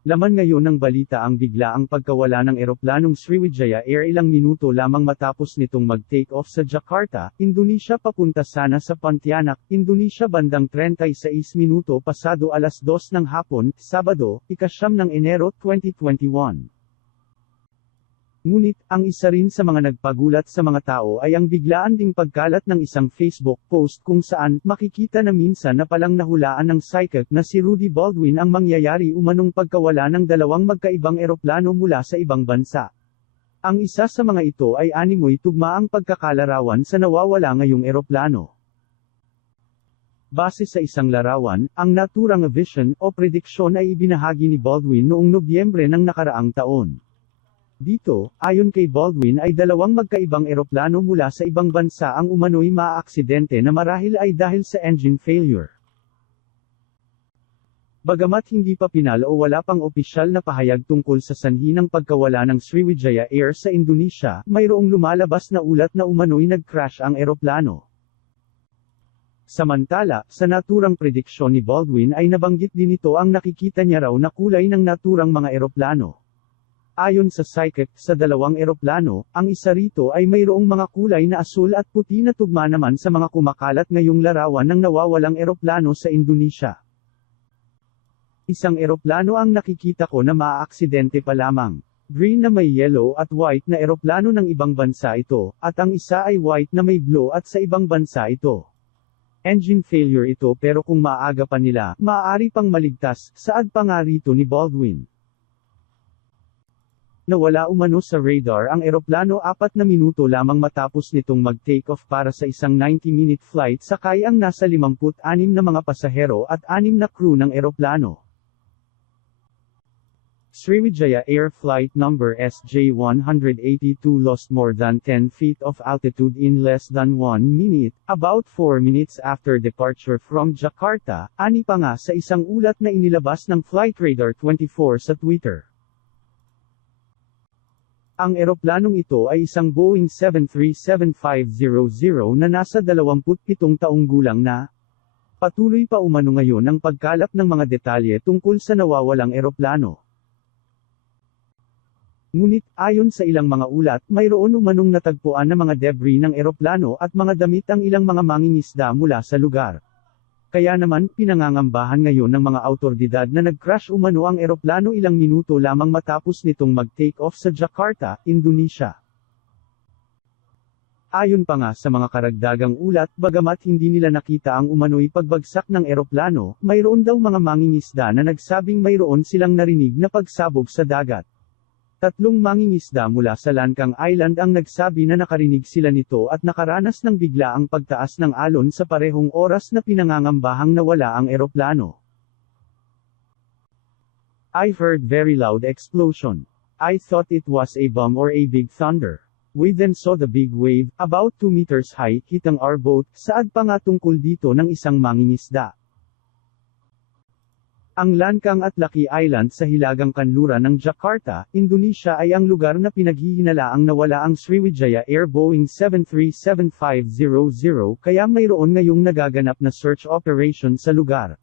Laman ngayon ng balita ang biglaang pagkawala ng eroplanong Sriwijaya Air ilang minuto lamang matapos nitong mag-take off sa Jakarta, Indonesia papunta sana sa Pontianak, Indonesia bandang 36 minuto pasado alas 2 ng hapon, Sabado, 9 ng Enero 2021. Ngunit, ang isa rin sa mga nagpagulat sa mga tao ay ang biglaan ding pagkalat ng isang Facebook post kung saan makikita na minsan na palang nahulaan ng psychic na si Rudy Baldwin ang mangyayari umanong pagkawala ng dalawang magkaibang eroplano mula sa ibang bansa. Ang isa sa mga ito ay animoy tugmaang pagkakalarawan sa nawawala ngayong eroplano. Base sa isang larawan, ang naturang vision o prediksyon ay ibinahagi ni Baldwin noong Nobyembre ng nakaraang taon. Dito, ayon kay Baldwin ay dalawang magkaibang eroplano mula sa ibang bansa ang umano'y maaaksidente na marahil ay dahil sa engine failure. Bagamat hindi pa pinal o wala pang opisyal na pahayag tungkol sa sanhi ng pagkawala ng Sriwijaya Air sa Indonesia, mayroong lumalabas na ulat na umano'y nag-crash ang eroplano. Samantala, sa naturang prediksyon ni Baldwin ay nabanggit din ito ang nakikita niya raw na kulay ng naturang mga eroplano. Ayon sa psychic, sa dalawang eroplano, ang isa rito ay mayroong mga kulay na asul at puti na tugma naman sa mga kumakalat ngayong larawan ng nawawalang eroplano sa Indonesia. Isang eroplano ang nakikita ko na maaaksidente pa lamang. Green na may yellow at white na eroplano ng ibang bansa ito, at ang isa ay white na may blue at sa ibang bansa ito. Engine failure ito pero kung maaga pa nila, maaari pang maligtas, saad pa nga rito ni Baldwin. Nawala umano sa radar ang eroplano 4 na minuto lamang matapos nitong mag-take off para sa isang 90-minute flight sakay ang nasa 56 na mga pasahero at 6 na crew ng eroplano. Sriwijaya Air Flight number SJ182 lost more than 10 feet of altitude in less than 1 minute, about 4 minutes after departure from Jakarta, ani pa nga sa isang ulat na inilabas ng Flightradar 24 sa Twitter. Ang eroplanong ito ay isang Boeing 737-500 na nasa 27 taong gulang na. Patuloy pa umano ngayon ang pagkalap ng mga detalye tungkol sa nawawalang eroplano. Ngunit, ayon sa ilang mga ulat, mayroon umanong natagpuan na mga debris ng eroplano at mga damit ang ilang mga mangingisda mula sa lugar. Kaya naman, pinangangambahan ngayon ng mga awtoridad na nag-crash umano ang eroplano ilang minuto lamang matapos nitong mag-take off sa Jakarta, Indonesia. Ayon pa nga sa mga karagdagang ulat, bagamat hindi nila nakita ang umano'y pagbagsak ng eroplano, mayroon daw mga mangingisda na nagsabing mayroon silang narinig na pagsabog sa dagat. 3 mangingisda mula sa Lancang Island ang nagsabi na nakarinig sila nito at nakaranas ng biglaang pagtaas ng alon sa parehong oras na pinangangambahang nawala ang eroplano. I heard very loud explosion. I thought it was a bomb or a big thunder. We then saw the big wave, about 2 meters high, hitting our boat, saad pa nga tungkol dito ng isang mangingisda. Ang Lancang at Lucky Island sa hilagang kanluran ng Jakarta, Indonesia ay ang lugar na pinaghihinalaang nawala ang Sriwijaya Air Boeing 737-500 kaya mayroon ngayong nagaganap na search operation sa lugar.